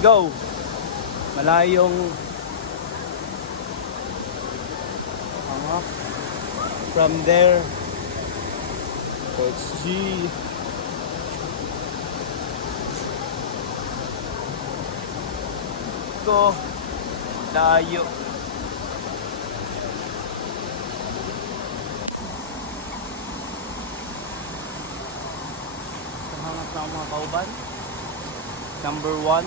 go. Malayong from there. Let's see. Go. Layo. Hangat na ang mga kauban. Number 1.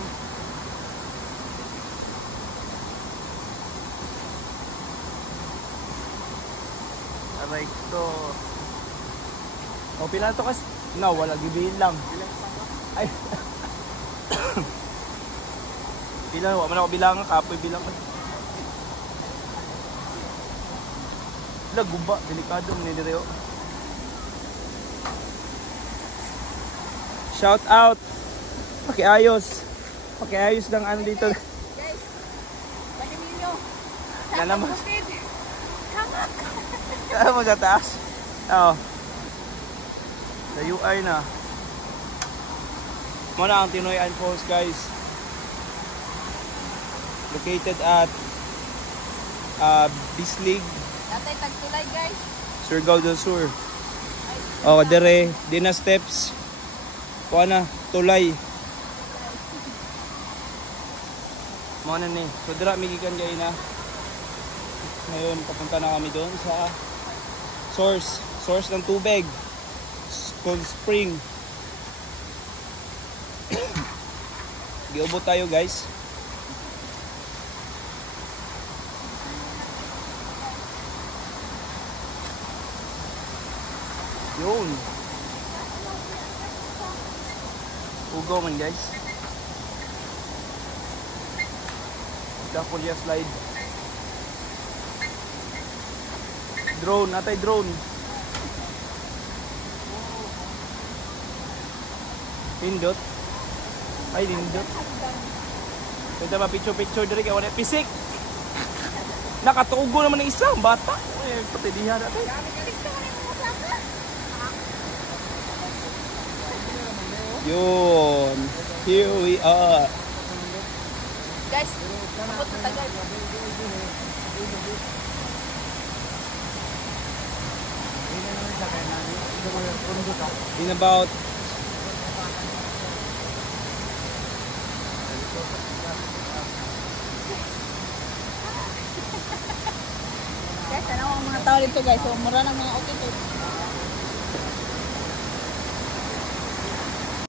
Aray ko. O pila to kas? No, wala gibihin lang. Ay. Pila, wala man ako bilangan, kapoy bilangan. Pila, guba, delikado mo nilireo. Shout out. Pakiayos. Pakiayos ng ano dito. Guys, lagi ninyo. Na naman. Hangak. Kaya mo sa taas. Oo. Sa UI na. Muna ang Tinoyan Falls, guys. Located at Bislig, Natay tagtulay, guys. Surigao del Sur. O, dire, di na steps. Kuha na, tulay. Muna ni. So, dira, migikan kayo na. Ngayon, papunta na kami doon sa source. Source ng tubig. Cold Spring. Giubot tayo, guys. Yun. Ugo man, guys. Dakulya slide. Drone, natay drone. Lindot. Ay, lindot. Pwede ba picture-picture diri kaya wala pisik. Nakatugo naman ng isang bata. Eh, pati diha natin. Yun. Here we are. Guys, kapot na tagal. In about Guys, ano ang mga tao dito, guys? So, mura ng mga outfit.